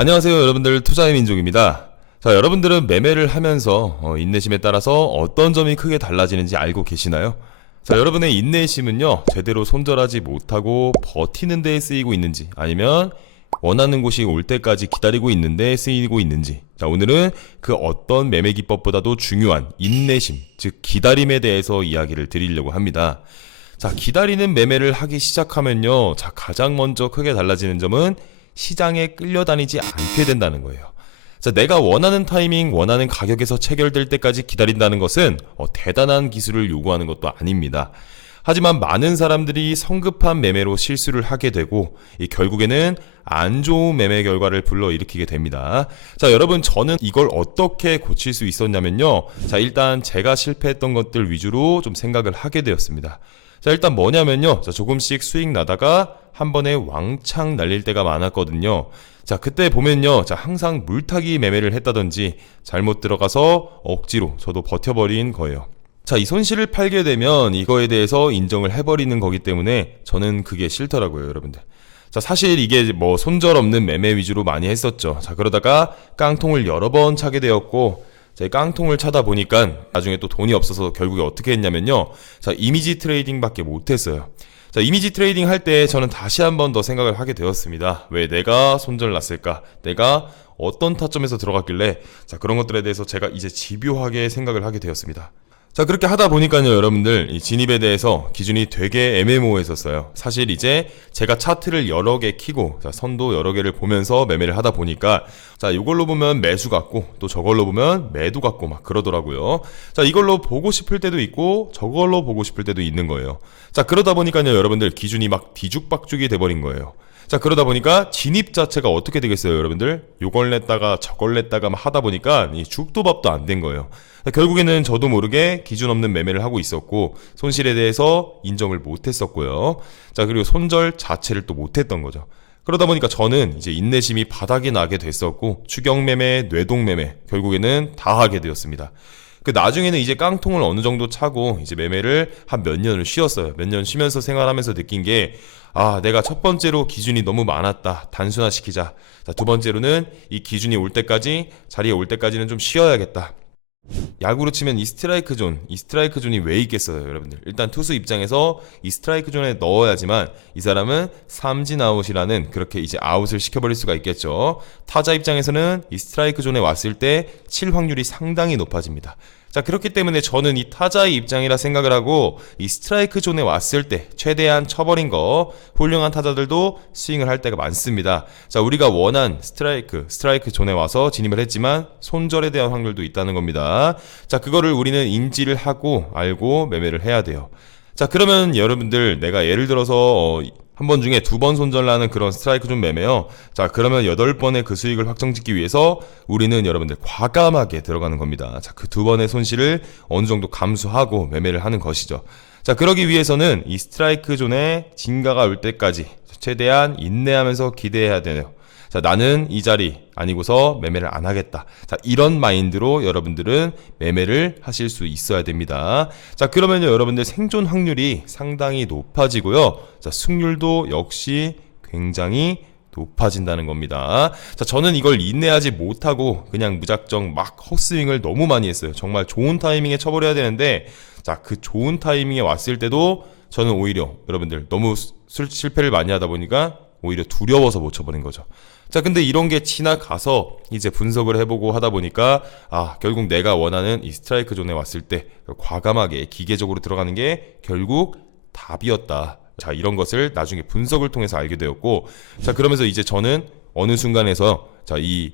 안녕하세요 여러분들, 투자의 민족입니다. 자, 여러분들은 매매를 하면서 인내심에 따라서 어떤 점이 크게 달라지는지 알고 계시나요? 자, 여러분의 인내심은요, 제대로 손절하지 못하고 버티는 데에 쓰이고 있는지, 아니면 원하는 곳이 올 때까지 기다리고 있는데 쓰이고 있는지, 자, 오늘은 그 어떤 매매 기법보다도 중요한 인내심, 즉 기다림에 대해서 이야기를 드리려고 합니다. 자, 기다리는 매매를 하기 시작하면요, 자, 가장 먼저 크게 달라지는 점은 시장에 끌려다니지 않게 된다는 거예요. 자, 내가 원하는 타이밍, 원하는 가격에서 체결될 때까지 기다린다는 것은 대단한 기술을 요구하는 것도 아닙니다. 하지만 많은 사람들이 성급한 매매로 실수를 하게 되고 결국에는 안 좋은 매매 결과를 불러일으키게 됩니다. 자, 여러분, 저는 이걸 어떻게 고칠 수 있었냐면요. 자, 일단 제가 실패했던 것들 위주로 좀 생각을 하게 되었습니다. 자, 일단 뭐냐면요. 자, 조금씩 수익 나다가 한 번에 왕창 날릴 때가 많았거든요. 자, 그때 보면요. 자, 항상 물타기 매매를 했다든지 잘못 들어가서 억지로 저도 버텨버린 거예요. 자, 이 손실을 팔게 되면 이거에 대해서 인정을 해버리는 거기 때문에 저는 그게 싫더라고요, 여러분들. 자, 사실 이게 뭐 손절 없는 매매 위주로 많이 했었죠. 자, 그러다가 깡통을 여러 번 차게 되었고, 제 깡통을 차다 보니까 나중에 또 돈이 없어서 결국에 어떻게 했냐면요. 자, 이미지 트레이딩밖에 못했어요. 자, 이미지 트레이딩 할 때 저는 다시 한 번 더 생각을 하게 되었습니다. 왜 내가 손절 났을까? 내가 어떤 타점에서 들어갔길래, 자, 그런 것들에 대해서 제가 이제 집요하게 생각을 하게 되었습니다. 자, 그렇게 하다 보니까요, 여러분들, 이 진입에 대해서 기준이 되게 애매모호했었어요. 사실 이제 제가 차트를 여러 개 키고, 자, 선도 여러 개를 보면서 매매를 하다 보니까, 자, 이걸로 보면 매수 같고, 또 저걸로 보면 매도 같고 막 그러더라고요. 자, 이걸로 보고 싶을 때도 있고, 저걸로 보고 싶을 때도 있는 거예요. 자, 그러다 보니까요, 여러분들, 기준이 막 뒤죽박죽이 돼버린 거예요. 자, 그러다 보니까 진입 자체가 어떻게 되겠어요, 여러분들? 요걸 냈다가 저걸 냈다가 막 하다 보니까 이 죽도 밥도 안 된 거예요. 결국에는 저도 모르게 기준 없는 매매를 하고 있었고, 손실에 대해서 인정을 못 했었고요. 자, 그리고 손절 자체를 또 못 했던 거죠. 그러다 보니까 저는 이제 인내심이 바닥이 나게 됐었고, 추격 매매, 뇌동 매매, 결국에는 다 하게 되었습니다. 그 나중에는 이제 깡통을 어느 정도 차고 이제 매매를 한 몇 년을 쉬었어요. 몇 년 쉬면서 생활하면서 느낀 게, 아, 내가 첫 번째로 기준이 너무 많았다. 단순화시키자. 자, 두 번째로는 이 기준이 올 때까지, 자리에 올 때까지는 좀 쉬어야겠다. 야구로 치면 이 스트라이크 존이 왜 있겠어요, 여러분들? 일단 투수 입장에서 이 스트라이크 존에 넣어야지만 이 사람은 삼진 아웃이라는, 그렇게 이제 아웃을 시켜버릴 수가 있겠죠. 타자 입장에서는 이 스트라이크 존에 왔을 때 칠 확률이 상당히 높아집니다. 자, 그렇기 때문에 저는 이 타자의 입장이라 생각을 하고, 이 스트라이크 존에 왔을 때 최대한 쳐버린 거, 훌륭한 타자들도 스윙을 할 때가 많습니다. 자, 우리가 원한 스트라이크 존에 와서 진입을 했지만 손절에 대한 확률도 있다는 겁니다. 자, 그거를 우리는 인지를 하고 알고 매매를 해야 돼요. 자, 그러면 여러분들, 내가 예를 들어서 한 번 중에 두 번 손절 나는 그런 스트라이크 존 매매요. 자, 그러면 8번의 그 수익을 확정짓기 위해서 우리는 여러분들 과감하게 들어가는 겁니다. 자, 그 두 번의 손실을 어느 정도 감수하고 매매를 하는 것이죠. 자, 그러기 위해서는 이 스트라이크 존의 진가가 올 때까지 최대한 인내하면서 기대해야 되네요. 자, 나는 이 자리 아니고서 매매를 안 하겠다. 자, 이런 마인드로 여러분들은 매매를 하실 수 있어야 됩니다. 자, 그러면요, 여러분들 생존 확률이 상당히 높아지고요. 자, 승률도 역시 굉장히 높아진다는 겁니다. 자, 저는 이걸 인내하지 못하고 그냥 무작정 막 헛스윙을 너무 많이 했어요. 정말 좋은 타이밍에 쳐버려야 되는데, 자, 그 좋은 타이밍에 왔을 때도 저는 오히려 여러분들 너무 실패를 많이 하다 보니까 오히려 두려워서 못 쳐버린 거죠. 자, 근데 이런 게 지나가서 이제 분석을 해보고 하다 보니까, 아, 결국 내가 원하는 이 스트라이크 존에 왔을 때 과감하게 기계적으로 들어가는 게 결국 답이었다. 자, 이런 것을 나중에 분석을 통해서 알게 되었고, 자, 그러면서 이제 저는 어느 순간에서, 자, 이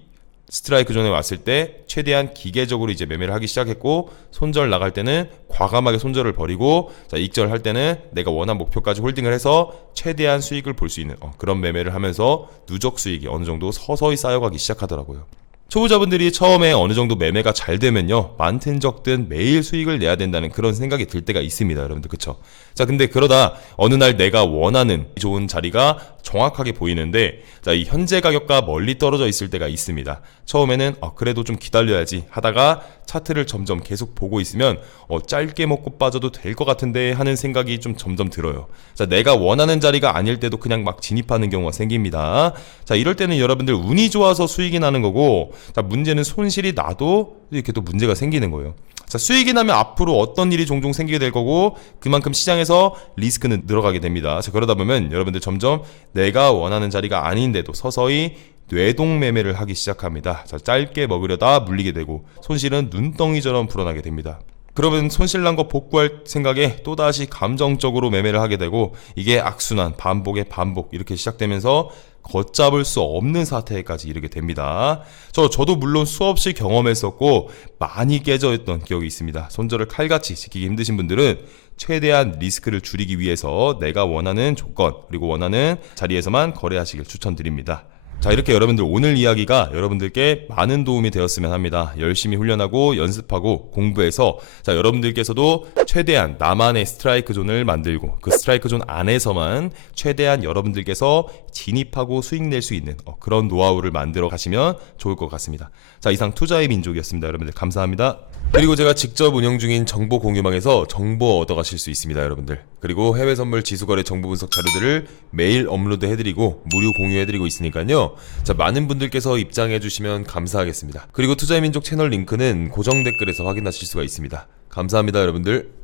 스트라이크 존에 왔을 때 최대한 기계적으로 이제 매매를 하기 시작했고, 손절 나갈 때는 과감하게 손절을 버리고, 자, 익절할 때는 내가 원한 목표까지 홀딩을 해서 최대한 수익을 볼 수 있는 그런 매매를 하면서 누적 수익이 어느 정도 서서히 쌓여가기 시작하더라고요. 초보자분들이 처음에 어느 정도 매매가 잘 되면요, 많든 적든 매일 수익을 내야 된다는 그런 생각이 들 때가 있습니다, 여러분들. 그쵸? 자, 근데 그러다 어느 날 내가 원하는 좋은 자리가 정확하게 보이는데, 자, 이 현재 가격과 멀리 떨어져 있을 때가 있습니다. 처음에는 그래도 좀 기다려야지 하다가 차트를 점점 계속 보고 있으면 짧게 먹고 빠져도 될 것 같은데 하는 생각이 좀 점점 들어요. 자, 내가 원하는 자리가 아닐 때도 그냥 막 진입하는 경우가 생깁니다. 자, 이럴 때는 여러분들 운이 좋아서 수익이 나는 거고, 자, 문제는 손실이 나도 이렇게 또 문제가 생기는 거예요. 자, 수익이 나면 앞으로 어떤 일이 종종 생기게 될 거고, 그만큼 시장에서 리스크는 늘어가게 됩니다. 자, 그러다 보면 여러분들 점점 내가 원하는 자리가 아닌데도 서서히 뇌동 매매를 하기 시작합니다. 자, 짧게 먹으려다 물리게 되고 손실은 눈덩이처럼 불어나게 됩니다. 그러면 손실난 거 복구할 생각에 또다시 감정적으로 매매를 하게 되고, 이게 악순환, 반복의 반복 이렇게 시작되면서 걷잡을 수 없는 사태까지 이르게 됩니다. 저도 물론 수없이 경험했었고 많이 깨져있던 기억이 있습니다. 손절을 칼같이 지키기 힘드신 분들은 최대한 리스크를 줄이기 위해서 내가 원하는 조건 그리고 원하는 자리에서만 거래하시길 추천드립니다. 자, 이렇게 여러분들 오늘 이야기가 여러분들께 많은 도움이 되었으면 합니다. 열심히 훈련하고 연습하고 공부해서, 자, 여러분들께서도 최대한 나만의 스트라이크 존을 만들고 그 스트라이크 존 안에서만 최대한 여러분들께서 진입하고 수익 낼 수 있는 그런 노하우를 만들어 가시면 좋을 것 같습니다. 자, 이상 투자의 민족이었습니다. 여러분들 감사합니다. 그리고 제가 직접 운영 중인 정보 공유망에서 정보 얻어가실 수 있습니다, 여러분들. 그리고 해외 선물 지수거래 정보 분석 자료들을 매일 업로드 해드리고 무료 공유해드리고 있으니까요. 자, 많은 분들께서 입장해주시면 감사하겠습니다. 그리고 투자의 민족 채널 링크는 고정 댓글에서 확인하실 수가 있습니다. 감사합니다, 여러분들.